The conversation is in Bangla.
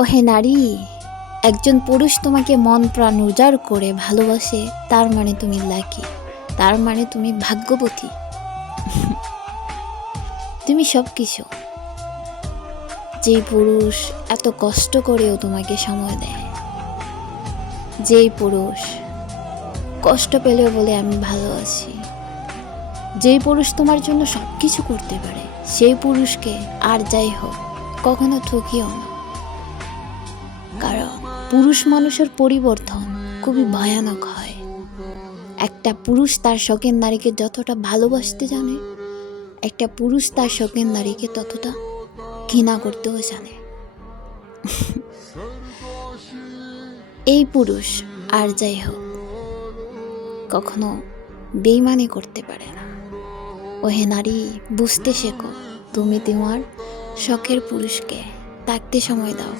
ওহে নারী, একজন পুরুষ তোমাকে মন প্রাণ উজাড় করে ভালোবাসে, তার মানে তুমি লাকি, তার মানে তুমি ভাগ্যবতী। তুমি সব কিছু। যেই পুরুষ এত কষ্ট করেও তোমাকে সময় দেয়, যেই পুরুষ কষ্ট পেলেও বলে আমি ভালো আছি, যেই পুরুষ তোমার জন্য সব কিছু করতে পারে, সেই পুরুষকে আর যাই হোক কখনো ঠকিও না। কারণ পুরুষ মানুষের পরিবর্তন খুবই ভয়ানক হয়। একটা পুরুষ তার শখের নারীকে যতটা ভালোবাসতে জানে, একটা পুরুষ তার শখের নারীকে ততটা ঘৃণা করতেও জানে। এই পুরুষ আর যাই হোক কখনো বেইমানি করতে পারে না। ওহে নারী, বুঝতে শেখো, তুমি তোমার শখের পুরুষকে থাকতে সময় দাও।